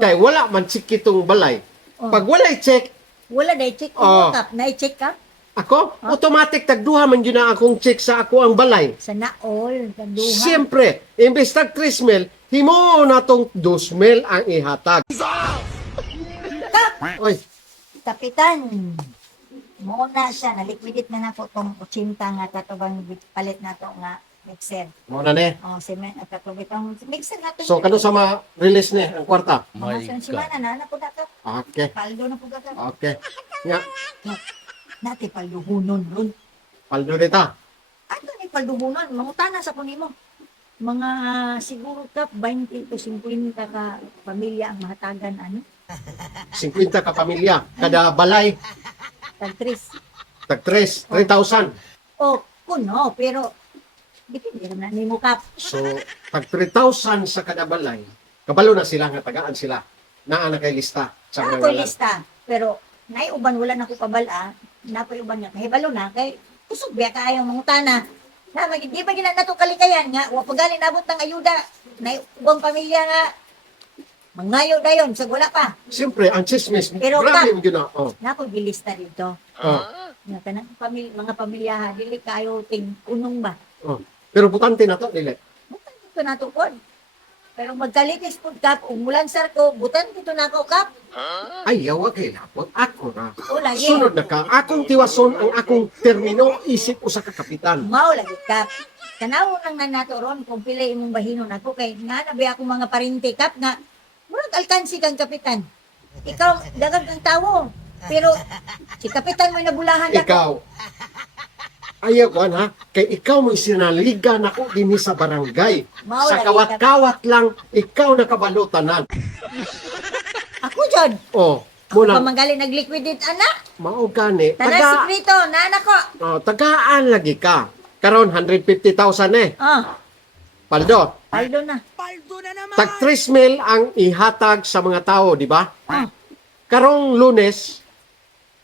Kay wala man check itong balay. Oh. Pag walay check, Wala day check Oh. kap. Na-check ka? ako, automatic tagduha man yun na akong check sa ako ang balay. Sa naol. Kanduhan. Siyempre, imbes tag 3,000, himo na tong 2,000 ang ihatag. Kap! Oy, Kapitan. Muna siya. Naliquidate na nako tong 80 nga katubang palit na to nga mixer. mo na ne. Oh, cement at katubig ang mixer na to. So, kano sa ma-release ni ang kwarta? Mga sunod semana na po na ka. Okay, Paldo na po ka. okay. Nga, Nati palduhunon ron. paldo dita. Ano ni palduhunon? Mangutana sa kunin mo. Mga siguro kap 20 to 50 ka pamilya ang mahatagan ano? 50 ka pamilya, kada balay, Tag-tres. tag 3,000. O, kuno, pero depende na ni mo kap. So, tag 3,000 sa kada balay, kabalo na sila nga tagaan sila. Naa na kay lista sa Sa mga ako'y lista. Pero, naiuban wala na ko kabala. Napoy uban nga. Kahibalo na. Kay, kusog biya kayong mangutana. Na, di ba gina na to kalikayan nga. Wapagali nabot ng ayuda. Naiubang pamilya nga. Mangayo dayon. Sa wala pa. Siyempre, ang chismis, Pero, grabe mo yun na. Oh, Napoy gilista dito. oh, Nga kanang mga pamilya ha. Dili kayo ting unong ba. oh. Pero butante na to, dili. Butan dito na to pod. Pero magkalitis po kap. Umulan sar ko. Butan dito na ako kap. Ayaw, kay lapot. Ako na. O lagi. Sunod na ka, akong tiwason ang akong termino, isip ko sa kakapitan. Mao lagi kap. Tanaw lang na nato ron kung pila imong bahinon ako kay nga nabi ako mga parinti kap nga murag alkansi kang kapitan. Ikaw dagan kang tawo. Pero si kapitan mo nabulahan ako. Ikaw, ayaw ko ha, kay ikaw mo sinaligan ako din sa barangay. Mao Sa lagi kawat-kawat lang, ikaw nakabalutanan. Ako jud. Oh, Ako muna, pamanggali nagliquidate ana. mao gani, Tanan sikrito na anak ko. tagaan lagi ka. Karon 150,000 eh. Paldo, Paldo na. tag 3,000 ang ihatag sa mga tao, di ba? Ah, Karong Lunes,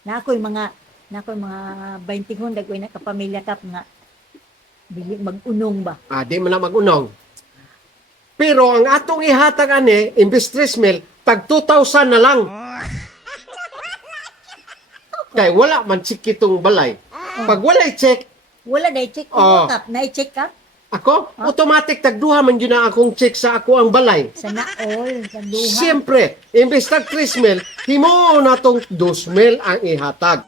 na ako'y mga 20 hon dagway na kapamilya kap nga dili mag-unong ba. di mo na mag-unong. Pero ang atong ihatag ani, imbes 3,000, tag 2,000 na lang. Kay wala man check itong balay. Pag walay check, Wala day check Oh. kap. Na-check ka ako, automatic tagduha man yun na akong check sa ako ang balay. sa naol, sa duha. Siyempre, imbes tag 3,000, himo na tong 2,000 ang ihatag.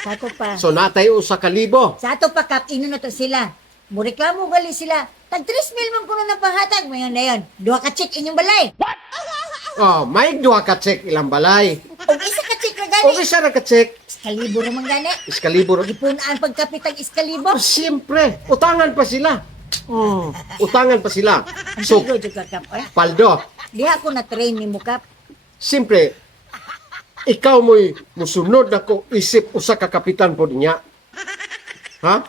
Sato pa. So natay usa ka libo. Sa ato pa kap, ino na to sila. Mureklamo gali sila. Tag 3,000 man kuno ng panghatag. Mayon na yun. Duha ka check inyong balay. Oh, may duha ka check ilang balay. O isa ka check na O gani. isa ra ka check, Iskalibo naman gani. iskalibro. Ipunaan pagkapitag iskalibo. Oh, siyempre, utangan pa sila. Utangan pa sila. So, So, juga kap. Ay, paldo, diha ko na train ni mo kap. siyempre, ikaw mo'y musunod na ko isip usa ka kapitan po niya. Ha?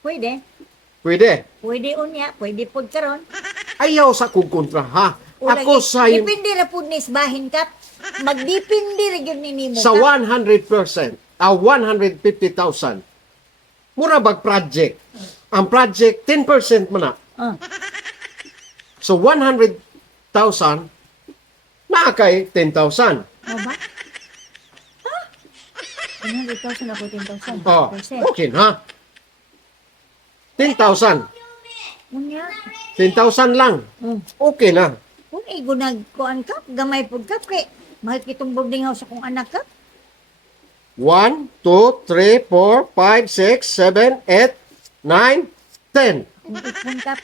Pwede. Pwede. Pwede unya. Pwede pod karon. Ayaw sa kong kontra, ha? O Ako lagi, sa depende ra pud ni isbahin kap. Magdepende ra gyud ni nimo sa kap. 100%, 150,000. Mura bag project. Ang project 10% man na. Ah, So 100,000 na kay 10,000. mo ba? Ha? 100,000 ako 10,000. Oh, Percent. okay ha? 10,000. Unya. 10,000 lang. Okay na. Kung igunag kuan kap, gamay pud kap kay mahal kitong boarding house akong anak kap. 1, 2, 3, 4, 5, 6, 7, 8, 9, 10. Kung ipon kap.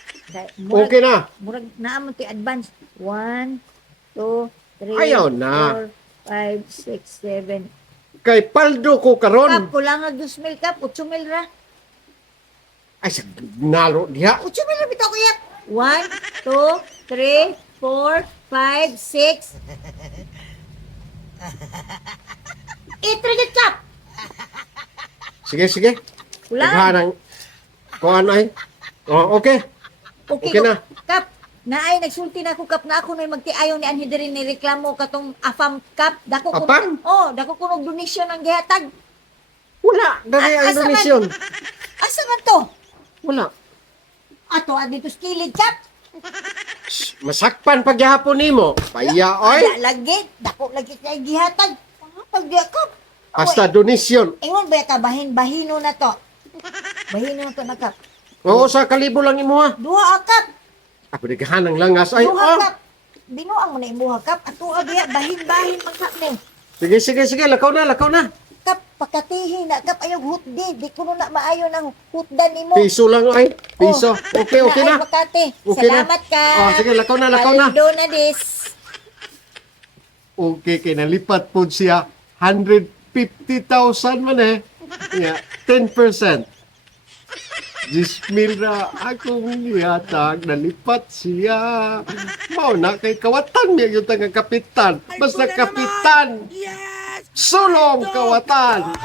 Okay na. Murag naamon ti advance. 1, 2, 3, Ayaw na. 4, 5, 6, 7. Kay paldo ko Kap, karon. kulang nga 2,000 kap, 8,000 ra. Ay, sa nalo diha. 8,000 ra bitaw ko yap. 1, 2, 3, 4, 5, 6. 8 kap. Sige, sige. Kulang. Naghanang kuan ay. Oh, okay. Okay na. Kap, naay nagsulti na ako kap na ako na magtiayon ni anhi diri ni reklamo katong afam kap. Dako ko. Afam? Oh, dako ko og donation ang gihatag. Wala. Dali ang Asa man? donasyon. Asa man to? Wala. Ato adito skilid kap. Masakpan pagyapon nimo. Paya oy. Ada lagi, dako lagi kay gihatag. Pagyakap. Hasta donasyon. Ingon ba ka bahino na to? Bahino na to nakap. Oo, sa kalibo lang imo ha. Duha akap. Ako di kahanang langas. Ay, Duha oh. kap. Binuang mo na imuha kap. Ato abiya bahin-bahin magkap ni. Sige, sige, sige. Lakaw na, lakaw na. Kap pakatihi na kap ayog hutdi. Di ko na maayo ng hutdan nimo. Piso lang ay. Piso. Okay, okay na. Makati. Okay na. Salamat ka. Oh, sige, lakaw na, lakaw na. Paldo na dis. Okay, kay nalipat po siya 150,000 man eh. Yeah, 10%. Gismira, akong yatag, nalipat siya. Mao na kay kawatan niya yung tangang kapitan. Basta kapitan. Yes! Sulong kawatan.